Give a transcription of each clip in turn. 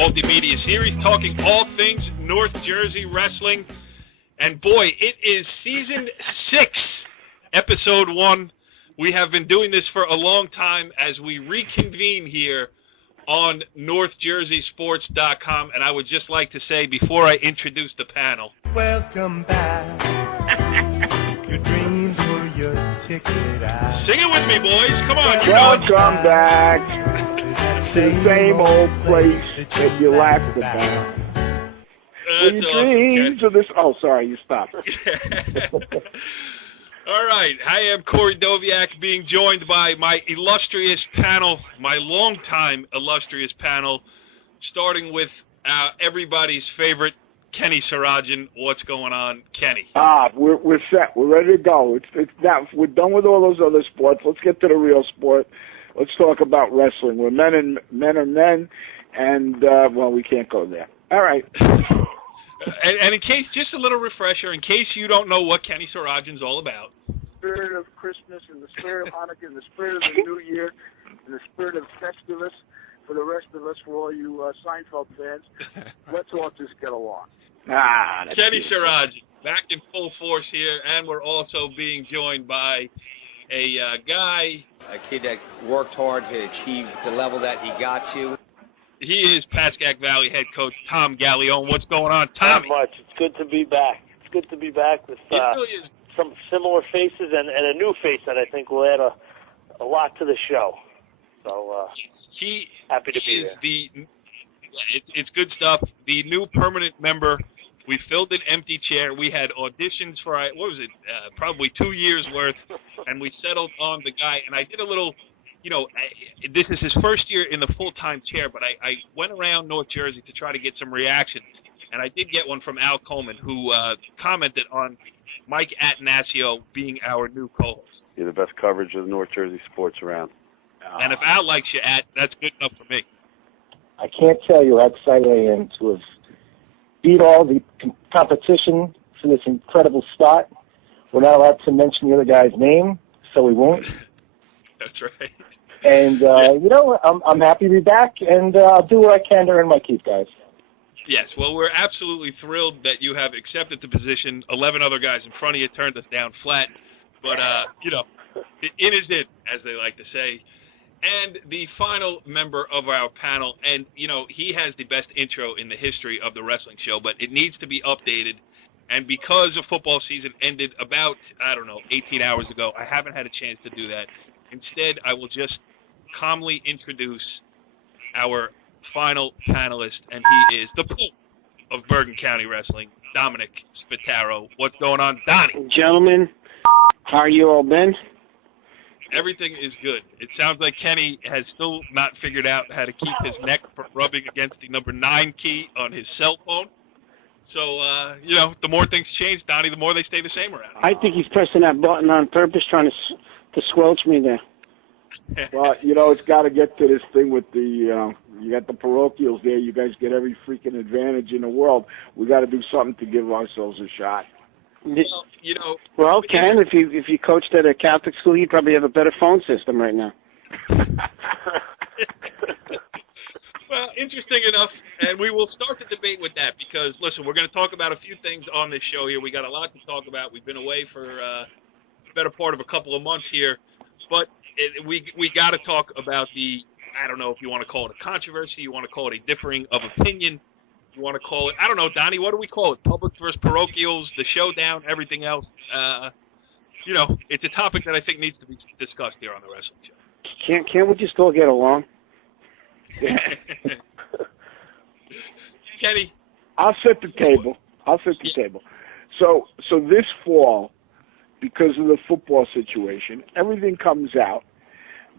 multimedia series talking all things North Jersey wrestling. And boy, it is season 6, episode 1. We have been doing this for a long time as we reconvene here on NorthJerseySports.com. And I would just like to say, before I introduce the panel, welcome back. Your dreams were your ticket out. Sing it with me, boys. Come on. Welcome back to the same old place that you laughed about. Your dreams of this. Oh, sorry, you stopped. All right. I am Corey Doviak, being joined by my illustrious panel, my longtime illustrious panel, starting with everybody's favorite, Kenny Sarajian. What's going on, Kenny? We're set. We're ready to go. It's now. We're done with all those other sports. Let's get to the real sport. Let's talk about wrestling. We're men are men, and well, we can't go there. All right. And in case, just a little refresher, in case you don't know what Kenny Sarajian's all about. Spirit of Christmas, in the spirit of Hanukkah, in the spirit of the New Year, in the spirit of Festivus, for the rest of us, for all you Seinfeld fans, let's all just get along. Kenny Sarajian, back in full force here, and we're also being joined by a guy. A kid that worked hard to achieve the level that he got to. He is Pascack Valley head coach Tom Gallione. What's going on, Tommy? Not much. It's good to be back. It's good to be back with some similar faces and a new face that I think will add a lot to the show. So happy to be there. It's good stuff. The new permanent member. We filled an empty chair. We had auditions for, probably 2 years worth, and we settled on the guy. And I did a little, this is his first year in the full-time chair, but I went around North Jersey to try to get some reaction. And I did get one from Al Coleman, who commented on Mike Attanasio being our new co-host. You're the best coverage of North Jersey sports around. And if Al likes you, that's good enough for me. I can't tell you how excited I am to have beat all the competition for this incredible spot. We're not allowed to mention the other guy's name, so we won't. That's right. And, I'm happy to be back, and I'll do what I can to earn my keep, guys. Yes, well, we're absolutely thrilled that you have accepted the position. 11 other guys in front of you turned us down flat. But, it is it, as they like to say. And the final member of our panel, and, he has the best intro in the history of the wrestling show, but it needs to be updated. And because the football season ended about, 18 hours ago, I haven't had a chance to do that. Instead, I will just calmly introduce our final panelist, and he is the Pope of Bergen County Wrestling, Dominic Spataro. What's going on, Donnie? Gentlemen, how are you all been? Everything is good. It sounds like Kenny has still not figured out how to keep his neck from rubbing against the number 9 key on his cell phone. So, the more things change, Donnie, the more they stay the same around. I think he's pressing that button on purpose, trying to squelch me there. Well, it's got to get to this thing with the, you got the parochials there. You guys get every freaking advantage in the world. We got to do something to give ourselves a shot. Well, Ken, if you coached at a Catholic school, you'd probably have a better phone system right now. Well, interesting enough, and we will start the debate with that because, listen, we're going to talk about a few things on this show here. We got a lot to talk about. We've been away for the better part of a couple of months here, but we got to talk about the, I don't know if you want to call it a controversy, you want to call it a differing of opinion, you want to call it, I don't know, Donnie, what do we call it? Public versus parochials, the showdown, everything else. It's a topic that I think needs to be discussed here on the wrestling show. Can't we just all get along? Kenny? I'll set the table. So this fall, because of the football situation, everything comes out.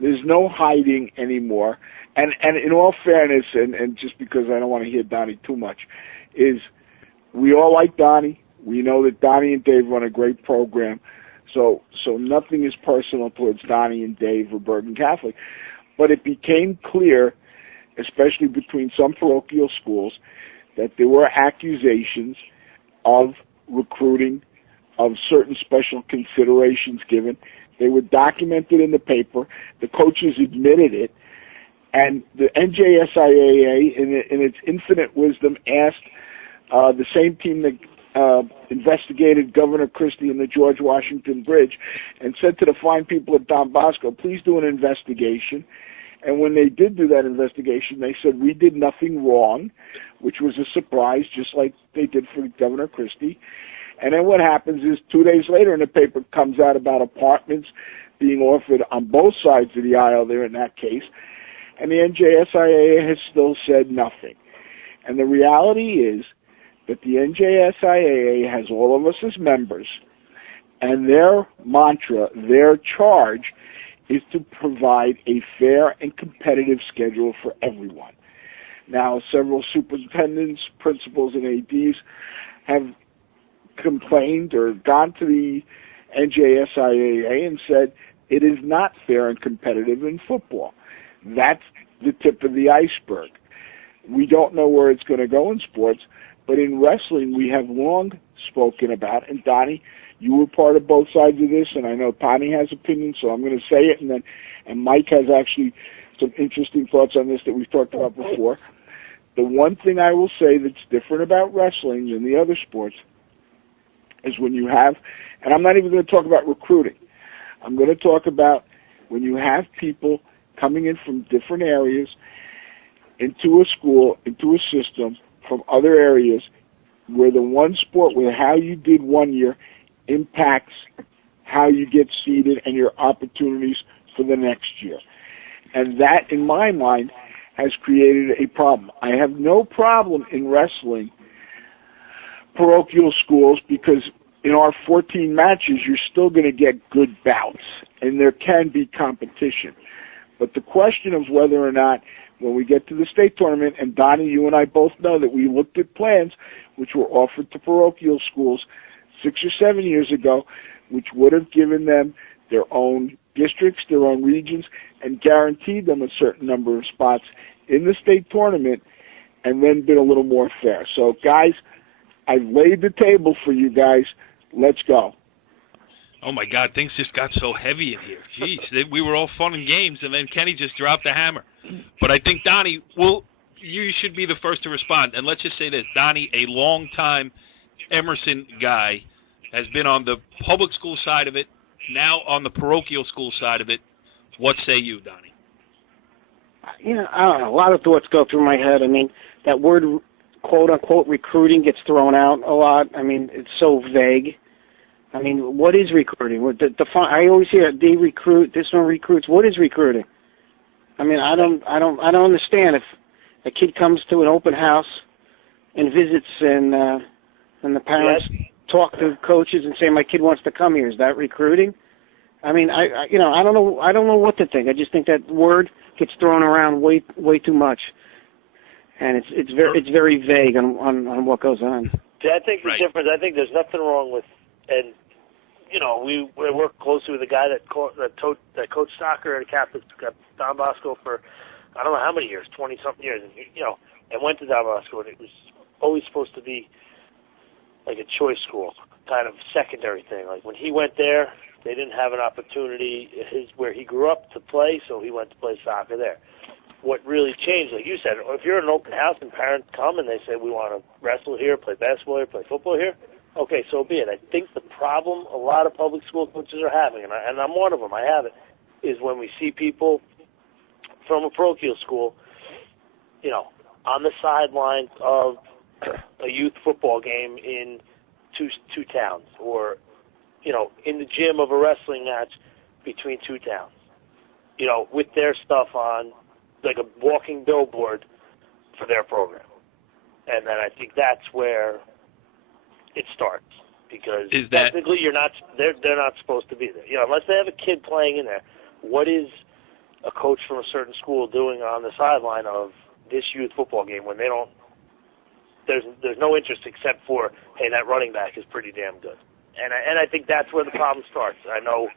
There's no hiding anymore. And in all fairness, and just because I don't want to hear Donnie too much, is we all like Donnie. We know that Donnie and Dave run a great program. So nothing is personal towards Donnie and Dave or Bergen Catholic. But it became clear, especially between some parochial schools, that there were accusations of recruiting, of certain special considerations given. They were documented in the paper. The coaches admitted it. And the NJSIAA, in its infinite wisdom, asked the same team that investigated Governor Christie and the George Washington Bridge and said to the fine people at Don Bosco, please do an investigation. And when they did do that investigation, they said, we did nothing wrong, which was a surprise, just like they did for Governor Christie. And then what happens is 2 days later in the paper comes out about apartments being offered on both sides of the aisle there in that case. And the NJSIAA has still said nothing. And the reality is that the NJSIAA has all of us as members, and their mantra, their charge, is to provide a fair and competitive schedule for everyone. Now, several superintendents, principals, and ADs have complained or gone to the NJSIAA and said it is not fair and competitive in football. That's the tip of the iceberg. We don't know where it's going to go in sports, but in wrestling we have long spoken about, and Donnie, you were part of both sides of this, and I know Tommy has opinions, so I'm going to say it, and Mike has actually some interesting thoughts on this that we've talked about before. The one thing I will say that's different about wrestling than the other sports is when you have, and I'm not even going to talk about recruiting, I'm going to talk about when you have people coming in from different areas into a school, into a system from other areas, where the one sport, where how you did 1 year impacts how you get seeded and your opportunities for the next year. And that, in my mind, has created a problem. I have no problem in wrestling parochial schools because in our 14 matches, you're still going to get good bouts, and there can be competition. But the question of whether or not, when we get to the state tournament, and Donnie, you and I both know that we looked at plans which were offered to parochial schools 6 or 7 years ago, which would have given them their own districts, their own regions, and guaranteed them a certain number of spots in the state tournament, and then been a little more fair. So, guys, I've laid the table for you guys. Let's go. Oh, my God, things just got so heavy in here. Jeez, we were all fun and games, and then Kenny just dropped the hammer. But I think, Donnie, you should be the first to respond. And let's just say this. Donnie, a long-time Emerson guy, has been on the public school side of it, now on the parochial school side of it. What say you, Donnie? I don't know. A lot of thoughts go through my head. I mean, that word, quote-unquote, recruiting gets thrown out a lot. I mean, it's so vague. I mean, what is recruiting? I always hear they recruit, this one recruits. What is recruiting? I mean, I don't understand. If a kid comes to an open house and visits, and the parents talk to coaches and say, my kid wants to come here, is that recruiting? I mean, I don't know what to think. I just think that word gets thrown around way too much, and it's very vague on what goes on. I think the difference. I think there's nothing wrong with, and we work closely with a guy that coached soccer at Catholic, Don Bosco, for I don't know how many years, 20-something years, and went to Don Bosco, and it was always supposed to be like a choice school, kind of secondary thing. Like when he went there, they didn't have an opportunity where he grew up to play, so he went to play soccer there. What really changed, like you said, if you're in an open house and parents come and they say, we want to wrestle here, play basketball here, play football here, okay, so be it. I think the problem a lot of public school coaches are having, and I'm one of them, I have it, is when we see people from a parochial school, on the sidelines of a youth football game in two towns, or, in the gym of a wrestling match between two towns, with their stuff on, like a walking billboard for their program. And then I think that's where it starts, because technically they're not supposed to be there. Unless they have a kid playing in there. What is a coach from a certain school doing on the sideline of this youth football game when they don't? There's no interest except for, hey, that running back is pretty damn good. And I think that's where the problem starts. I know,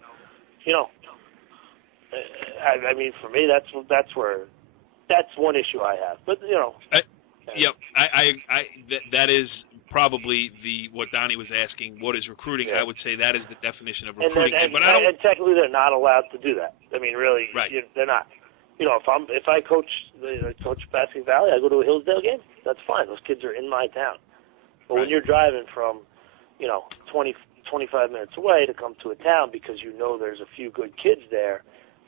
I mean, for me, that's one issue I have. But that is probably what Donnie was asking. What is recruiting? Yeah. I would say that is the definition of recruiting. And technically, they're not allowed to do that. I mean, really, they're not. you know, if I coach Pascack Valley, I go to a Hillsdale game. That's fine. Those kids are in my town. But when you're driving from, 20, 25 minutes away to come to a town because you know there's a few good kids there,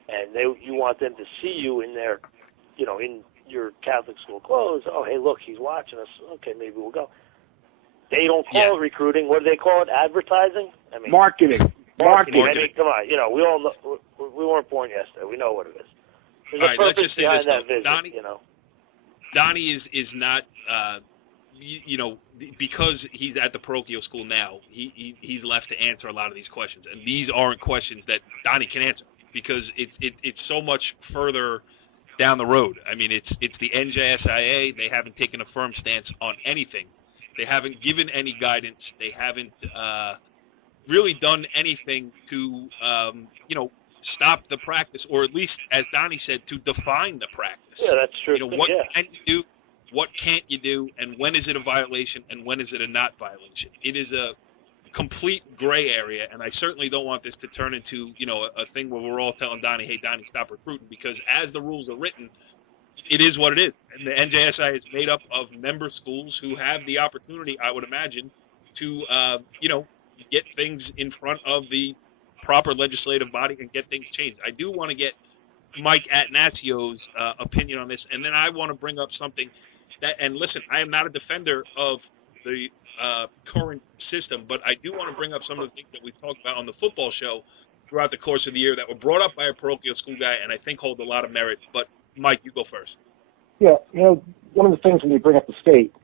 and you want them to see you in their, in your Catholic school clothes. Oh, hey, look, he's watching us. Okay, maybe we'll go. They don't call it recruiting. What do they call it? Advertising? I mean, marketing. Marketing. I mean, come on. We all know, we weren't born yesterday. We know what it is. There's a purpose behind that visit. Donnie is not. Because he's at the parochial school now, he's left to answer a lot of these questions, and these aren't questions that Donnie can answer because it's so much further down the road. I mean, it's the NJSIA. They haven't taken a firm stance on anything. They haven't given any guidance. They haven't really done anything to stop the practice, or at least, as Donnie said, to define the practice. Yeah, that's true. What can you do? What can't you do, and when is it a violation, and when is it a not violation? It is a complete gray area, and I certainly don't want this to turn into, a thing where we're all telling Donnie, hey, Donnie, stop recruiting, because as the rules are written, it is what it is. And the NJSI is made up of member schools who have the opportunity, I would imagine, to, get things in front of the proper legislative body and get things changed. I do want to get Mike Attanasio's opinion on this, and then I want to bring up something and listen, I am not a defender of the current system, but I do want to bring up some of the things that we've talked about on the football show throughout the course of the year that were brought up by a parochial school guy and I think hold a lot of merit. But, Mike, you go first. Yeah, one of the things when you bring up the state,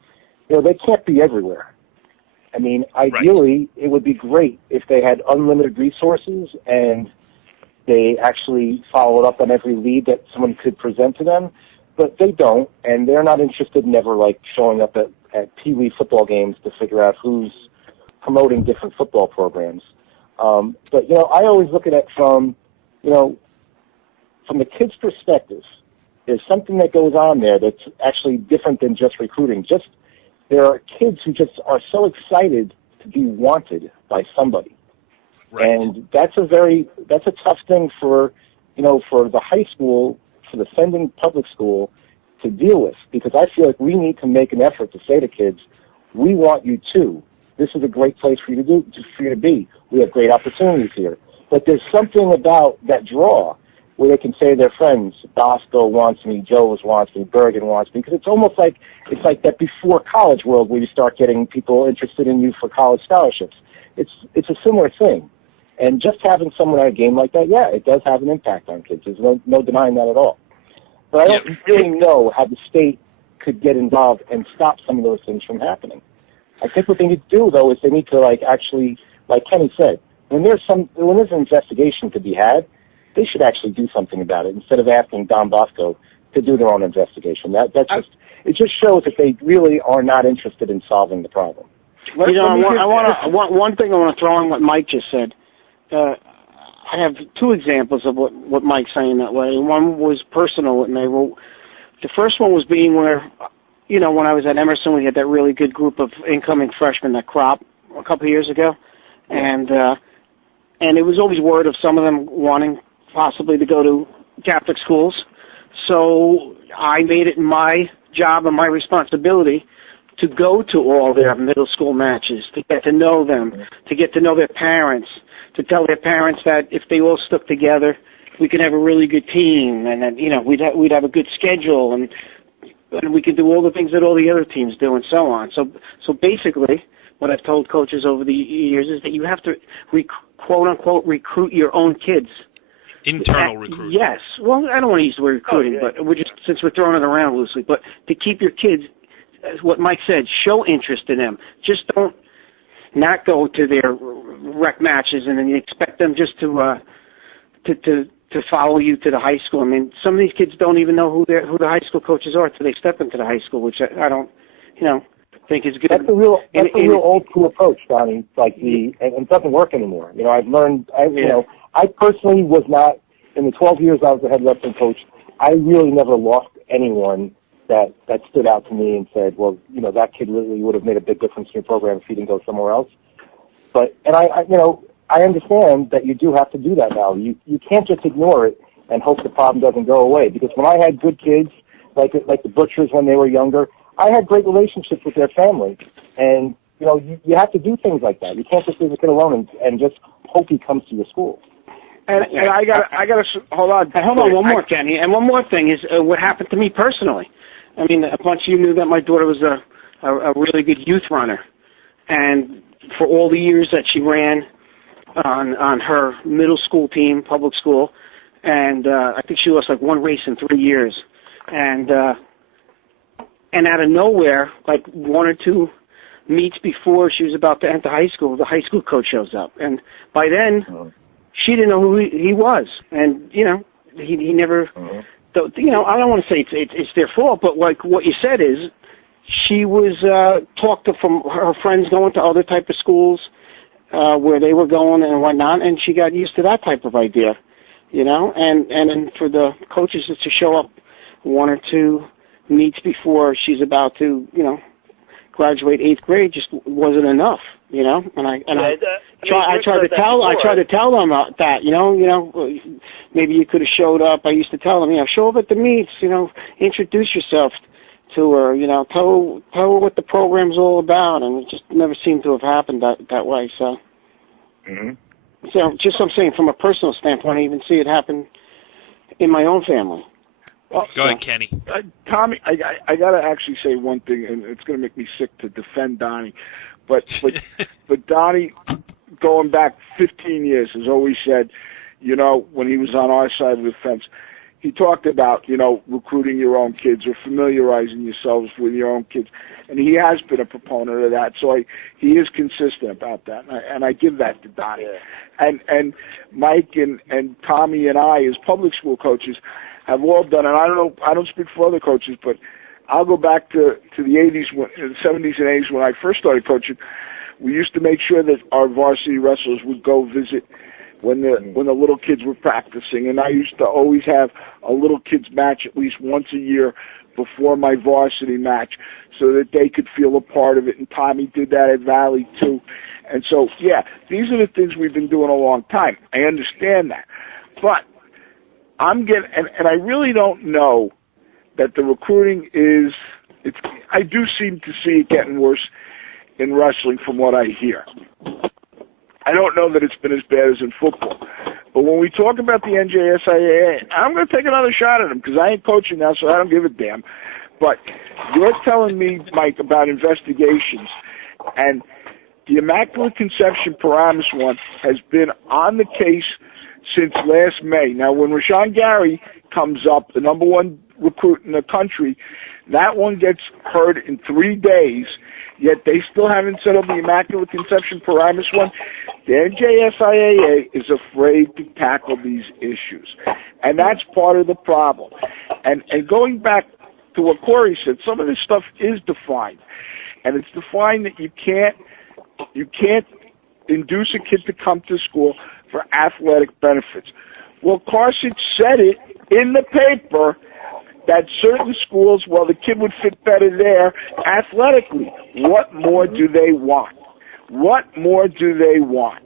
they can't be everywhere. I mean, ideally, It would be great if they had unlimited resources and they actually followed up on every lead that someone could present to them. But they don't, and they're not interested in ever, showing up at Pee Wee football games to figure out who's promoting different football programs. But, I always look at it from the kid's perspective. There's something that goes on there that's actually different than just recruiting. There are kids who just are so excited to be wanted by somebody. Right. And that's a tough thing for the high school, for the sending public school to deal with, because I feel like we need to make an effort to say to kids, we want you too. This is a great place for you to be. We have great opportunities here. But there's something about that draw where they can say to their friends, Bosco wants me, Joe's wants me, Bergen wants me, because it's almost like that before college world where you start getting people interested in you for college scholarships. It's a similar thing. And just having someone at a game like that, yeah, it does have an impact on kids. There's no denying that at all. But I don't really know how the state could get involved and stop some of those things from happening. I think what they need to do, though, is they need to, actually, like Kenny said, when there's an investigation to be had, they should actually do something about it instead of asking Don Bosco to do their own investigation. It just shows that they really are not interested in solving the problem. One thing I want to throw in what Mike just said. I have two examples of what Mike's saying that way. One was personal, and the first one was being where, when I was at Emerson, we had that really good group of incoming freshmen that crop a couple of years ago, and it was always word of some of them wanting possibly to go to Catholic schools. So I made it my job and my responsibility to go to all their middle school matches, to get to know them, to get to know their parents, to tell their parents that if they all stuck together, we could have a really good team, and that we'd have a good schedule, and we could do all the things that all the other teams do, and so on. So basically, what I've told coaches over the years is that you have to quote unquote recruit your own kids. Internal recruiting. Yes. Well, I don't want to use the word recruiting, but since we're throwing it around loosely, but to keep your kids, as what Mike said, show interest in them. Just don't not go to their rec matches and then you expect them just to follow you to the high school. I mean, some of these kids don't even know who the high school coaches are until they step into the high school, which I don't, think is good. That's a real old school approach, Donnie. And it doesn't work anymore. I've learned. I personally was not in the 12 years I was the head wrestling coach. I really never lost anyone that stood out to me and said, well, that kid really would have made a big difference in your program if he didn't go somewhere else. I understand that you do have to do that now. You can't just ignore it and hope the problem doesn't go away. Because when I had good kids, like the Butchers when they were younger, I had great relationships with their family. And, you know, you have to do things like that. You can't just leave a kid alone and just hope he comes to your school. And I gotta hold on. One more, Kenny. And one more thing is what happened to me personally. I mean, a bunch of you knew that my daughter was a really good youth runner, and for all the years that she ran on her middle school team, public school, and I think she lost like one race in 3 years, and out of nowhere, like 1 or 2 meets before she was about to enter high school, the high school coach shows up, and by then she didn't know who he was, and you know he never. You know, I don't want to say it's their fault, but like what you said is, she was talked to from her friends going to other type of schools where they were going and whatnot, and she got used to that type of idea, you know. And then for the coaches to show up 1 or 2 meets before she's about to, you know, graduate 8th grade just wasn't enough, you know. And I tried to tell them that, you know, maybe you could have showed up. I used to tell them, you know, show up at the meets, you know, introduce yourself to her, you know, tell her what the program's all about, and it just never seemed to have happened that way. So, so just I'm saying, from a personal standpoint, I even see it happen in my own family. Well, go ahead, Kenny. Tommy, I got to actually say one thing, and it's going to make me sick to defend Donnie, but Donnie, going back 15 years, has always said, you know, when he was on our side of the fence, he talked about, you know, recruiting your own kids or familiarizing yourselves with your own kids, and he has been a proponent of that. So he is consistent about that, and I give that to Donnie. Yeah. And Mike and Tommy and I, as public school coaches, have all done, and I don't speak for other coaches, but I'll go back to the 80s, the 70s and 80s when I first started coaching. We used to make sure that our varsity wrestlers would go visit when the little kids were practicing, and I used to always have a little kids match at least once a year before my varsity match so that they could feel a part of it, and Tommy did that at Valley too. And so, yeah, these are the things we've been doing a long time. I understand that. But I'm getting, and I really don't know that the recruiting is, I do seem to see it getting worse in wrestling from what I hear. I don't know that it's been as bad as in football. But when we talk about the NJSIAA, I'm going to take another shot at them because I ain't coaching now, so I don't give a damn. But you're telling me, Mike, about investigations, and the Immaculate Conception Paramus one has been on the case since last May. Now, when Rashawn Gary comes up, the number 1 recruit in the country, that one gets heard in 3 days, yet they still haven't set up the Immaculate Conception Paramus one. The NJSIAA is afraid to tackle these issues, and that's part of the problem. And going back to what Corey said, some of this stuff is defined, and it's defined that you can't induce a kid to come to school for athletic benefits. Well, Carson said it in the paper that certain schools, well, the kid would fit better there athletically. What more do they want? What more do they want?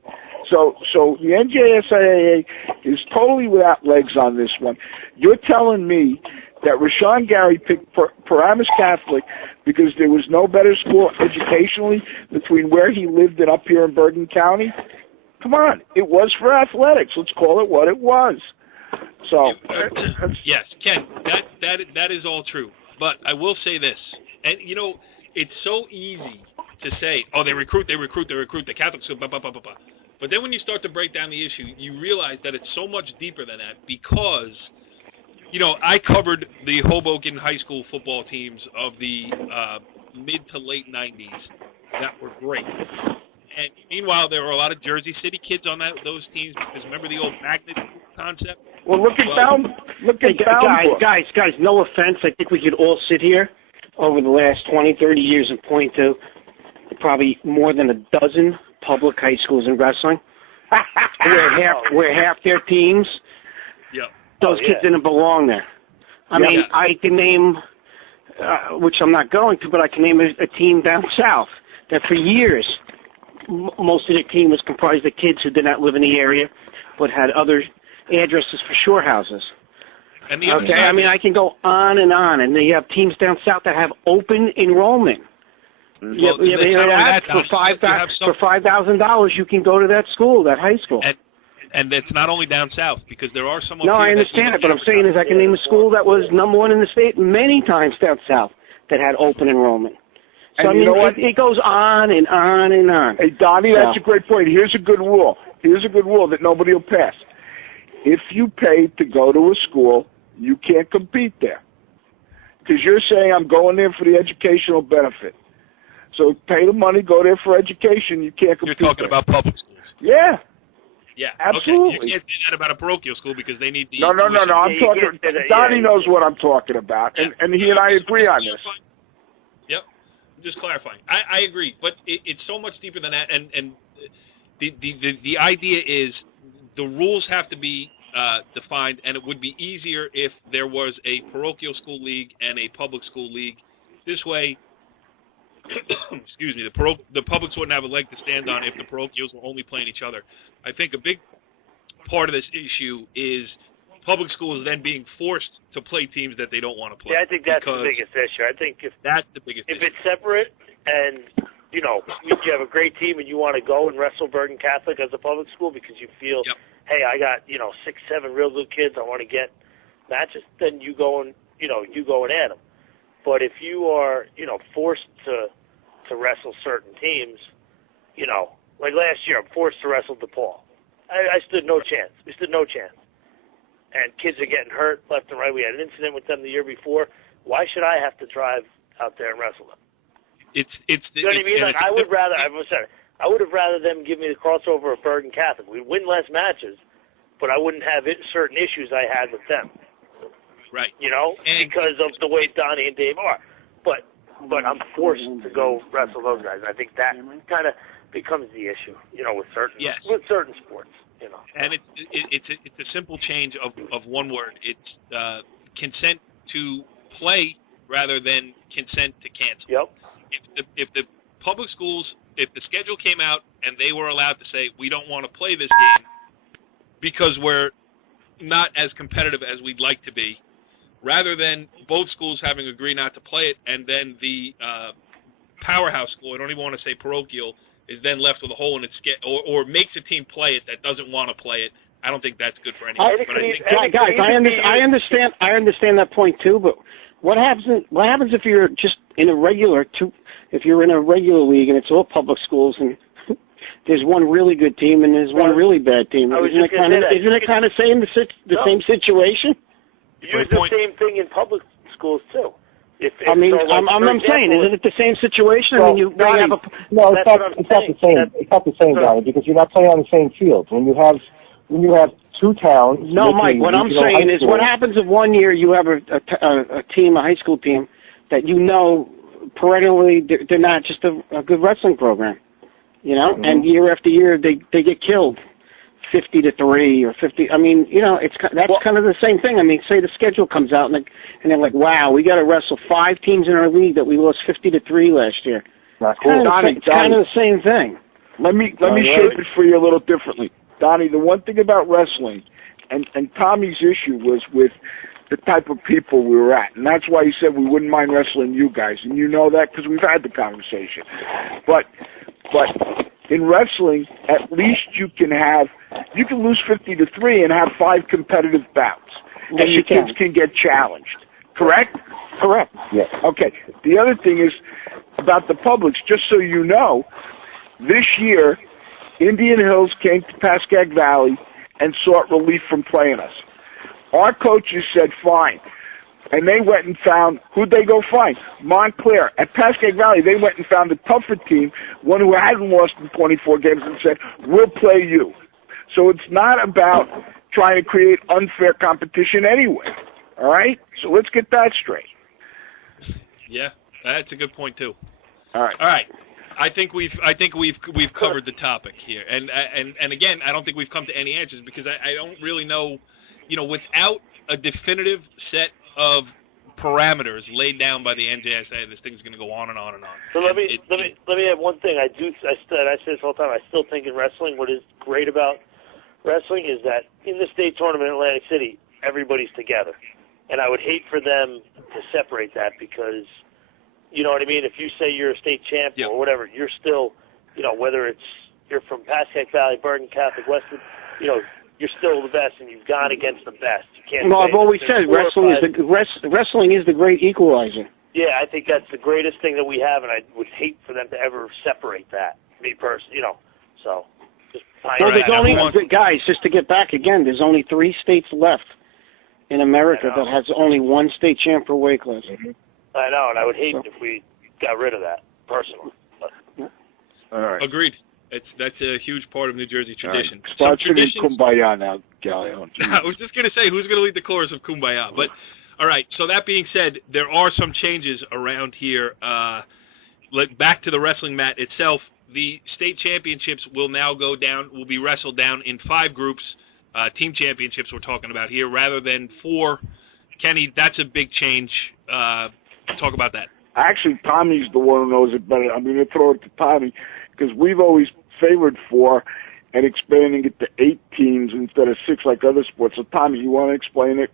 So the NJSIAA is totally without legs on this one. You're telling me that Rashawn Gary picked Paramus Catholic because there was no better school educationally between where he lived and up here in Bergen County? Come on, it was for athletics. Let's call it what it was. So yes, Ken, that is all true. But I will say this, and you know, it's so easy to say, oh, they recruit, the Catholics, blah, blah, blah, blah, blah. But then when you start to break down the issue, you realize that it's so much deeper than that because, you know, I covered the Hoboken high school football teams of the mid to late 90s that were great. And meanwhile, there were a lot of Jersey City kids on those teams because remember the old magnet concept? Well, look at Bound. Guys, no offense. I think we could all sit here over the last 20, 30 years and point to probably more than a dozen public high schools in wrestling where half their teams, those kids didn't belong there. I mean, I can name, which I'm not going to, but I can name a team down south that for years most of the team was comprised of kids who did not live in the area but had other addresses for shore houses. And the okay, I mean, I can go on, and they have teams down south that have open enrollment. Well, for $5,000, you can go to that school, that high school. And it's not only down south, because there are some. No, I understand it, but I'm saying is I can name a school that was number one in the state many times down south that had open enrollment. So, I mean, it goes on and on and on. Hey, Donnie, that's a great point. Here's a good rule. Here's a good rule that nobody will pass. If you pay to go to a school, you can't compete there. Because you're saying I'm going there for the educational benefit. So pay the money, go there for education. You can't compete. You're talking about public schools. Yeah. Yeah, absolutely. Okay. You can't say that about a parochial school because they need the. No. I'm talking. Donnie knows what I'm talking about, and he and I agree on this. Yep. I'm just clarifying. I agree, but it's so much deeper than that, and the idea is the rules have to be defined, and it would be easier if there was a parochial school league and a public school league. This way. Excuse me, the publics wouldn't have a leg to stand on if the parochials were only playing each other. I think a big part of this issue is public schools then being forced to play teams that they don't want to play. Yeah, I think that's the biggest issue. I think that's the biggest issue. If it's separate and, you have a great team and you want to go and wrestle Bergen Catholic as a public school because you feel, hey, I got, 6, 7 real good kids, I want to get matches, then you go and add them. But if you are, forced to wrestle certain teams, like last year, I'm forced to wrestle DePaul. I stood no chance. We stood no chance. And kids are getting hurt left and right. We had an incident with them the year before. Why should I have to drive out there and wrestle them? You know what I mean? Like I would have rather them give me the crossover of Bergen Catholic. We'd win less matches, but I wouldn't have certain issues I had with them. Right. Because of the way Donnie and Dave are. But I'm forced to go wrestle those guys. I think that kind of becomes the issue, with certain sports, And it's a simple change of one word. It's consent to play rather than consent to cancel. Yep. If the public schools, if the schedule came out and they were allowed to say we don't want to play this game because we're not as competitive as we'd like to be, rather than both schools having agreed not to play it, and then the powerhouse school, I don't even want to say parochial, is then left with a hole in its schedule, or makes a team play it that doesn't want to play it. I don't think that's good for anyone. I understand that point too. But what happens if you're just in a regular league and it's all public schools and there's one really good team and there's one really bad team? Isn't it kind of saying the same situation? You use the same thing in public schools too. I'm saying, isn't it the same situation? Well, it's not the same, Donnie, because you're not playing on the same field. When you have two towns. No, Mike. What I'm saying is, what happens if one year you have a team, a high school team, that perennially they're not just a good wrestling program, and year after year they get killed. 50-3 or 50. I mean, that's kind of the same thing. I mean, say the schedule comes out and they're like, wow, we got to wrestle 5 teams in our league that we lost 50-3 last year. Not cool. It's kind of the same thing. Let me shape it for you a little differently, Donnie. The one thing about wrestling, and Tommy's issue was with the type of people we were at, and that's why he said we wouldn't mind wrestling you guys, and you know that because we've had the conversation. But in wrestling, at least you can lose 50-3 and have 5 competitive bouts, and your kids can get challenged. Correct? Correct. Yes. Okay. The other thing is about the publics. Just so you know, this year, Indian Hills came to Pascack Valley and sought relief from playing us. Our coaches said fine. And they went and found, who'd they go find? Montclair. At Pascack Valley, they went and found a tougher team, one who hadn't lost in 24 games, and said, we'll play you. So it's not about trying to create unfair competition anyway. All right? So let's get that straight. Yeah, that's a good point, too. All right. All right. I think we've covered the topic here. And again, I don't think we've come to any answers because I don't really know, without a definitive set of parameters laid down by the NJSA, this thing's going to go on and on and on. So let me add one thing. I say this all the time. I still think in wrestling, what is great about wrestling is that in the state tournament in Atlantic City, everybody's together. And I would hate for them to separate that because, you know what I mean? If you say you're a state champion or whatever, you're still, whether you're from Pascack Valley, Bergen Catholic, Westwood, you're still the best and you've gone against the best. You can't. Well, I've always said wrestling is the great equalizer. Yeah, I think that's the greatest thing that we have, and I would hate for them to ever separate that. Me personally, So, just guys, just to get back again, there's only 3 states left in America that has only 1 state champ per weight class. Mm-hmm. I know, and I would hate if we got rid of that personally. But. All right. Agreed. That's a huge part of New Jersey tradition. Right. Start singing Kumbaya now, Gallione. I was just going to say, who's going to lead the chorus of Kumbaya? But, all right, so that being said, there are some changes around here. Back to the wrestling mat itself, the state championships will be wrestled down in 5 groups, team championships we're talking about here, rather than 4. Kenny, that's a big change. Talk about that. Actually, Tommy's the one who knows it better. I'm going to throw it to Tommy because we've always favored 4 and expanding it to 8 teams instead of 6 like other sports. So, Tommy, you want to explain it?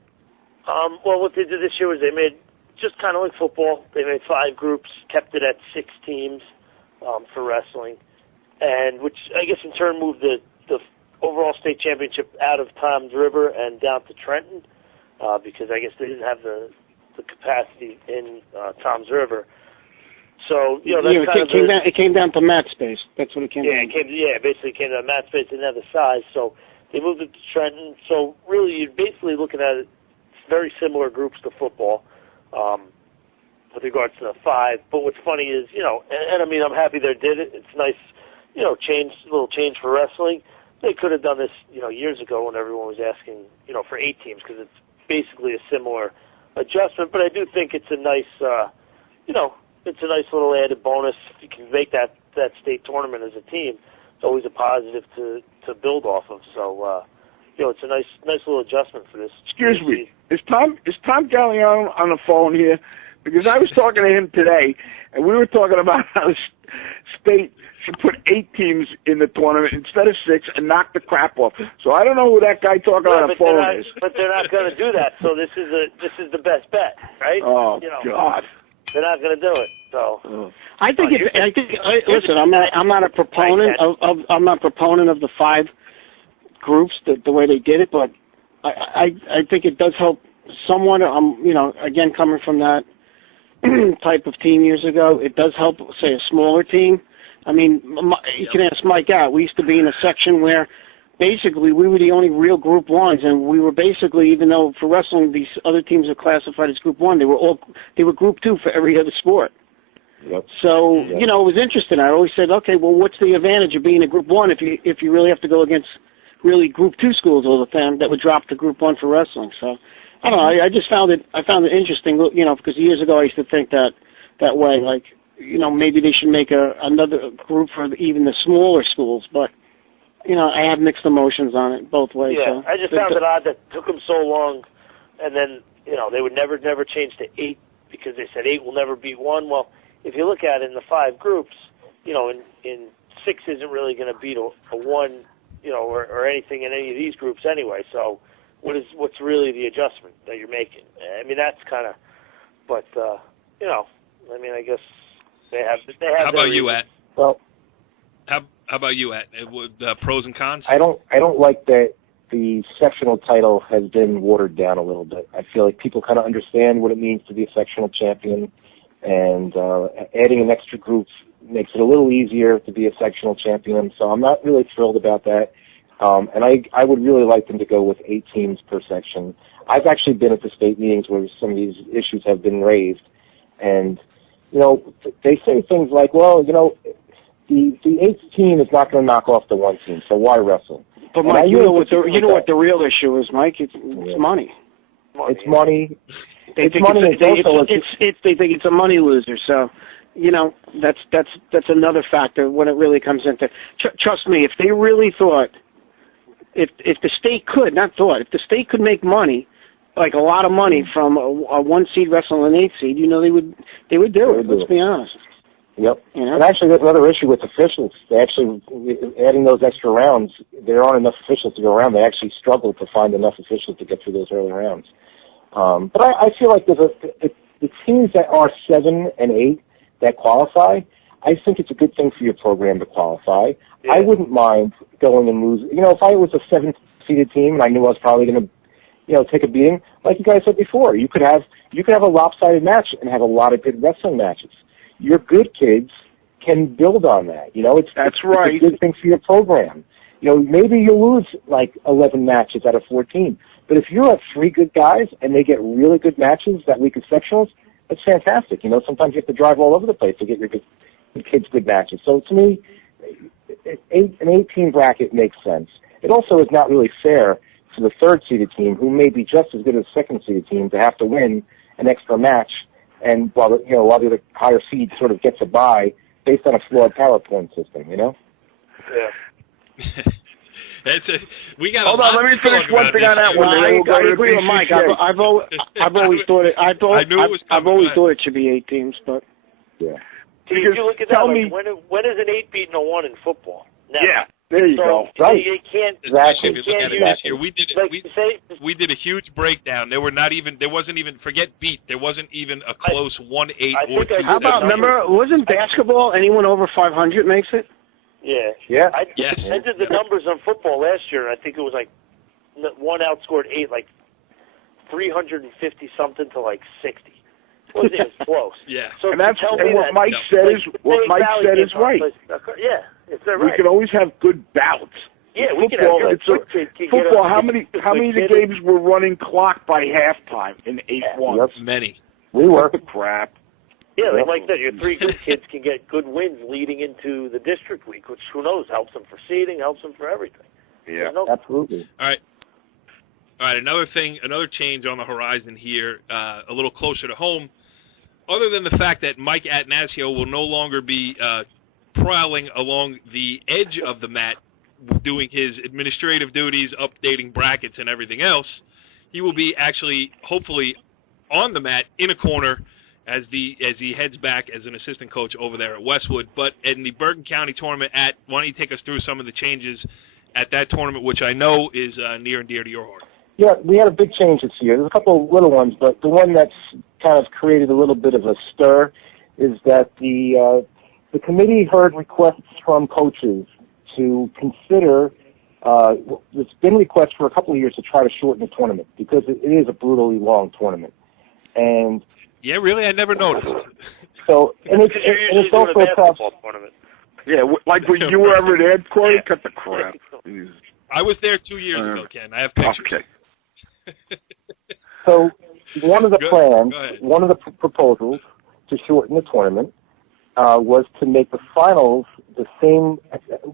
Well, what they did this year was they made, just kind of like football, they made 5 groups, kept it at 6 teams for wrestling, and which I guess in turn moved the overall state championship out of Tom's River and down to Trenton because I guess they didn't have the capacity in Tom's River. So, it came down to mat space. That's what it came down to. It basically came down to mat space. It didn't have the size, so they moved it to Trenton. So really, you're basically looking at it, very similar groups to football with regards to the 5. But what's funny is, and I mean, I'm happy they did it. It's nice, little change for wrestling. They could have done this, years ago when everyone was asking, for 8 teams because it's basically a similar adjustment. But I do think it's a nice, it's a nice little added bonus. If you can make that state tournament as a team, it's always a positive to build off of. So, it's a nice little adjustment for this. Excuse me, is Tom Gallione on the phone here? Because I was talking to him today, and we were talking about how the state should put 8 teams in the tournament instead of 6 and knock the crap off. So I don't know who that guy talking on the phone is. But they're not going to do that. So this is the best bet, right? Oh God. They're not going to do it. So listen, I'm not a proponent of the 5 groups the way they did it, but I think it does help somewhat. Again, coming from that type of team years ago, it does help, say, a smaller team. I mean, you can ask Mike out. We used to be in a section where basically we were the only real Group 1s, and we were basically, even though for wrestling these other teams are classified as Group 1, they were Group 2 for every other sport. Yep. So, it was interesting. I always said, okay, well, what's the advantage of being a Group 1 if you really have to go against really Group 2 schools all the time that would drop to Group 1 for wrestling? So, I don't know. I just found it interesting, because years ago I used to think that way, like, maybe they should make another group for even the smaller schools, but, I have mixed emotions on it both ways. Yeah, so. I just found it odd that it took them so long, and then, they would never change to 8 because they said 8 will never beat 1. Well, if you look at it in the 5 groups, in 6 isn't really going to beat a 1, or anything in any of these groups anyway, so what's really the adjustment that you're making? I mean, that's kind of, but, I guess they have How about you, At? Well, how about you, At? Pros and cons? I don't like that the sectional title has been watered down a little bit. I feel like people kind of understand what it means to be a sectional champion, and adding an extra group makes it a little easier to be a sectional champion, so I'm not really thrilled about that. And I would really like them to go with 8 teams per section. I've actually been at the state meetings where some of these issues have been raised, and they say things like, well, the 8th team is not going to knock off the 1 team, so why wrestle? But Mike, you know what the real issue is, Mike? It's money. It's money. They think it's a money loser. So, that's another factor when it really comes into. Trust me, if they really thought, if the state could, if the state could make money, like a lot of money from a 1 seed wrestling an 8 seed, they would do it. Let's be honest. Yep. You know? And actually, there's another issue with officials. They actually, adding those extra rounds, there aren't enough officials to go around. They actually struggle to find enough officials to get through those early rounds. But I feel like the teams that are 7 and 8 that qualify, I think it's a good thing for your program to qualify. Yeah. I wouldn't mind going and losing. You know, if I was a 7th-seeded team and I knew I was probably going to, you know, take a beating, like you guys said before, you could have a lopsided match and have a lot of good wrestling matches. Your good kids can build on that. You know, it's a good thing for your program. You know, maybe you'll lose like 11 matches out of 14, but if you have 3 good guys and they get really good matches that week of sectionals, that's fantastic. You know, sometimes you have to drive all over the place to get your good kids good matches. So to me, an 18 bracket makes sense. It also is not really fair for the 3rd-seeded team, who may be just as good as the 2nd-seeded team, to have to win an extra match, and while the higher seed sort of gets a bye based on a flawed power point system. You know. Yeah. We got. Hold on, let me finish one thing on that one. I agree with Mike. I've always thought it. I've always thought it should be 8 teams, but yeah. If you look at that, like, when is an 8 beating a 1 in football? Never. Yeah, there you go. Right. You can't. Exactly. If you look at it this year, we did a huge breakdown. There wasn't even forget beat. There wasn't even a close 1-8 or 2. How about, remember, wasn't basketball anyone over 500 makes it? Yeah. I did the numbers on football last year, and I think it was like 1 outscored 8, like 350 something to like 60. It wasn't even close. Yeah. So and what Mike said is right. Yeah, it's right. We can always have good bouts. Yeah, we can have football. How many of the games were running clock by halftime in 8-1? Yep. Many. We were. Crap. Yeah, like that. Your 3 good kids can get good wins leading into the district week, which, who knows, helps them for seeding, helps them for everything. Yeah, absolutely. All right. Another change on the horizon here, a little closer to home. Other than the fact that Mike Attanasio will no longer be prowling along the edge of the mat, doing his administrative duties, updating brackets and everything else, he will be actually, hopefully, on the mat in a corner as he heads back as an assistant coach over there at Westwood. But in the Bergen County tournament, why don't you take us through some of the changes at that tournament, which I know is near and dear to your heart? Yeah, we had a big change this year. There's a couple of little ones, but the one that's kind of created a little bit of a stir is that the committee heard requests from coaches to consider. It's been requests for a couple of years to try to shorten the tournament because it is a brutally long tournament. And yeah, really, I never noticed. So it's also a tough tournament. Yeah, like when you were ever there, Corey, cut the crap. I was there 2 years ago, Ken. I have pictures. Okay. So one of the plans, one of the proposals to shorten the tournament was to make the finals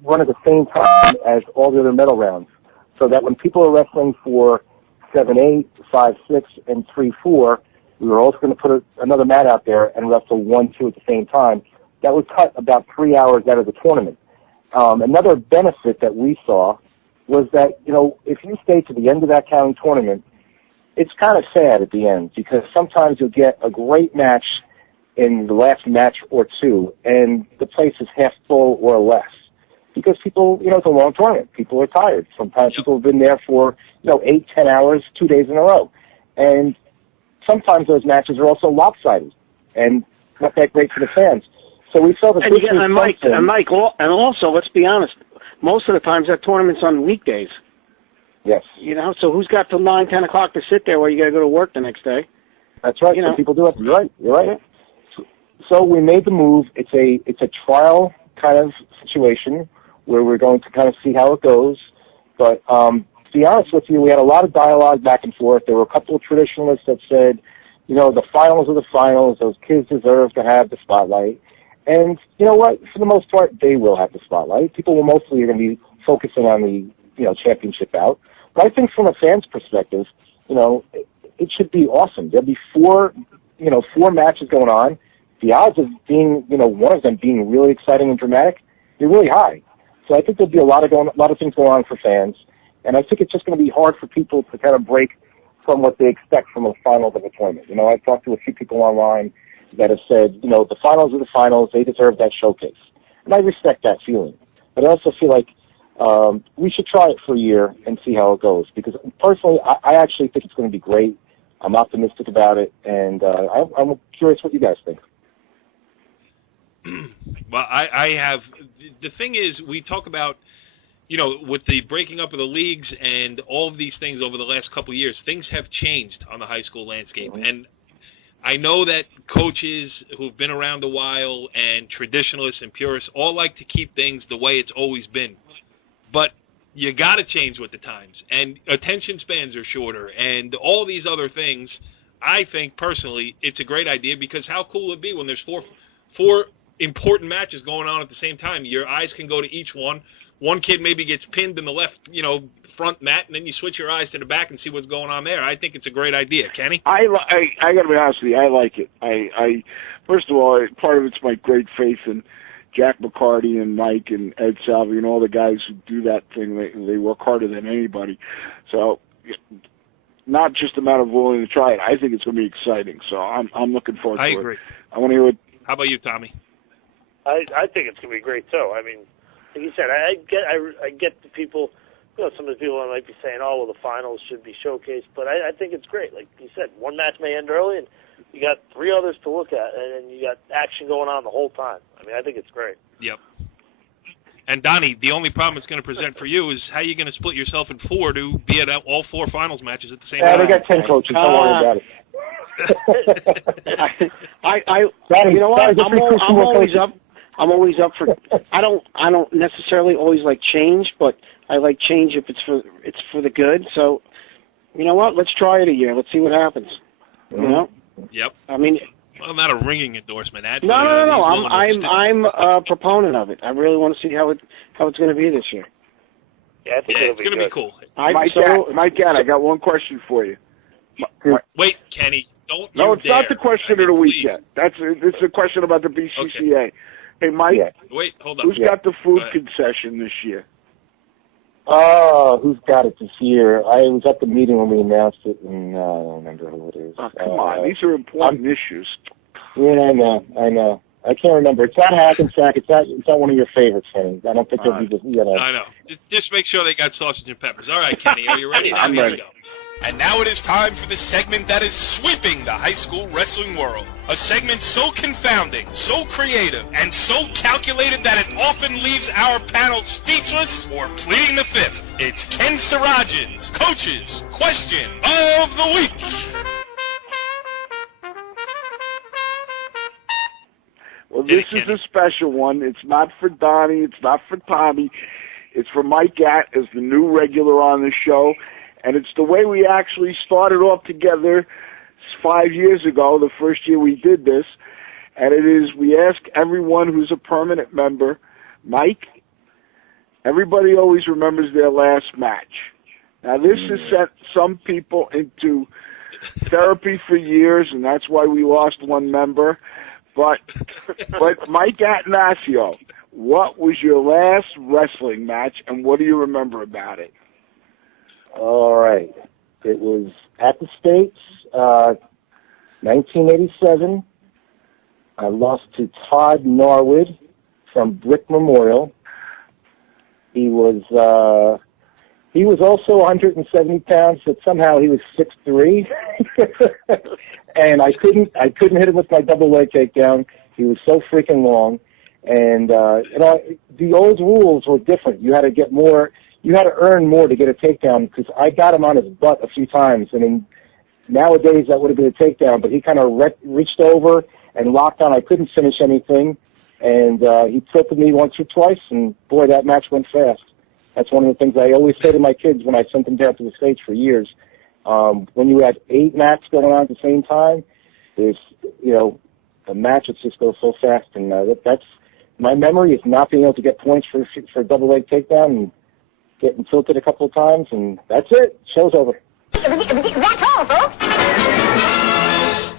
run at the same time as all the other medal rounds, so that when people are wrestling for 7-8, 5-6, and 3-4, we were also going to put another mat out there and wrestle 1-2 at the same time. That would cut about 3 hours out of the tournament. Another benefit that we saw was that, you know, if you stay to the end of that county tournament, it's kind of sad at the end because sometimes you'll get a great match in the last match or two, and the place is half full or less because people, you know, it's a long tournament. People are tired. Sometimes people have been there for, 8-10 hours, 2 days in a row. And sometimes those matches are also lopsided and not that great for the fans. So we saw the Mike, and also, let's be honest, most of the times that tournament's on weekdays. Yes. You know, so who's got till 9, 10 o'clock to sit there while you got to go to work the next day? That's right. Some people do it. You're right. Yeah. So we made the move. It's a trial kind of situation where we're going to kind of see how it goes. But to be honest with you, we had a lot of dialogue back and forth. There were a couple of traditionalists that said, the finals are the finals. Those kids deserve to have the spotlight. And you know what? For the most part, they will have the spotlight. People will mostly are going to be focusing on the championship bout. But I think from a fan's perspective, it should be awesome. There'll be four matches going on. The odds of being, one of them being really exciting and dramatic, they're really high. So I think there'll be a lot of things going on for fans. And I think it's just going to be hard for people to kind of break from what they expect from a finals of a tournament. I've talked to a few people online that have said, the finals are the finals, they deserve that showcase. And I respect that feeling. But I also feel like we should try it for a year and see how it goes. Because personally, I actually think it's going to be great. I'm optimistic about it, and I'm curious what you guys think. Well, I have – the thing is, we talk about, with the breaking up of the leagues and all of these things over the last couple of years, things have changed on the high school landscape. Mm-hmm. And I know that coaches who've been around a while and traditionalists and purists all like to keep things the way it's always been. But you got to change with the times. And attention spans are shorter and all these other things. I think, personally, it's a great idea because how cool would it be when there's four important matches going on at the same time? Your eyes can go to each one. One kid maybe gets pinned in the left, front mat, and then you switch your eyes to the back and see what's going on there. I think it's a great idea. Kenny? I got to be honest with you. I like it. I first of all, part of it's my great faith in Jack McCarty and Mike and Ed Salvi and all the guys who do that thing. They work harder than anybody. So not just a matter of willing to try it. I think it's going to be exciting. So I'm looking forward to it. I agree. I want to hear what. How about you, Tommy? I think it's going to be great too. I mean, like you said, I get the people. Some of the people might be saying, "Oh, well, the finals should be showcased," but I think it's great. Like you said, one match may end early, and you got three others to look at, and you got action going on the whole time. I mean, I think it's great. Yep. And Donnie, the only problem it's going to present for you is how you're going to split yourself in four to be at all four finals matches at the same time. Yeah, they got 10 coaches. Don't worry about it. Donnie, you know what? I'm always up. I'm always up for. I don't necessarily always like change, but I like change if it's for the good. So, you know what? Let's try it a year. Let's see what happens. Mm-hmm. Yep. I mean, well, not a ringing endorsement. No. I'm a proponent of it. I really want to see how it's going to be this year. Yeah, I think it's going to be cool. Mike, I got one question for you. Wait, Kenny, don't. No, it's not the question of the week yet. It's a question about the BCCA. Okay. Hey, Mike. Yeah. Wait, hold on. Who's got the food concession this year? Oh, who's got it this year? I was at the meeting when we announced it, and I don't remember who it is. Oh, come on. These are important issues. Yeah, I know. I can't remember. It's not Hackensack. It's not one of your favorites, Kenny. I don't think it'll be I know. Just make sure they got sausage and peppers. All right, Kenny, are you ready? I'm ready. And now it is time for the segment that is sweeping the high school wrestling world. A segment so confounding, so creative, and so calculated that it often leaves our panel speechless or pleading the fifth. It's Ken Sarajian's Coach's Question of the Week. Well, this is a special one. It's not for Donnie. It's not for Tommy. It's for Mike Att as the new regular on the show. And it's the way we actually started off together 5 years ago, the first year we did this. And it is, we ask everyone who's a permanent member, Mike, everybody always remembers their last match. Now, this has sent some people into therapy for years, and that's why we lost one member. But Mike Attanasio, what was your last wrestling match, and what do you remember about it? All right. It was at the States, 1987. I lost to Todd Norwood from Brick Memorial. He was also 170 pounds, but somehow he was 6'3", and I couldn't hit him with my double leg takedown. He was so freaking long, and the old rules were different. You had to get more. You had to earn more to get a takedown because I got him on his butt a few times. I mean, nowadays that would have been a takedown, but he kind of reached over and locked on. I couldn't finish anything, and he tilted me once or twice, and boy, that match went fast. That's one of the things I always say to my kids when I sent them down to the States for years. When you had 8 matches going on at the same time, there's, the matches just go so fast, and that's my memory is not being able to get points for a double leg takedown and getting tilted a couple of times, and that's it. Show's over. That's all, folks.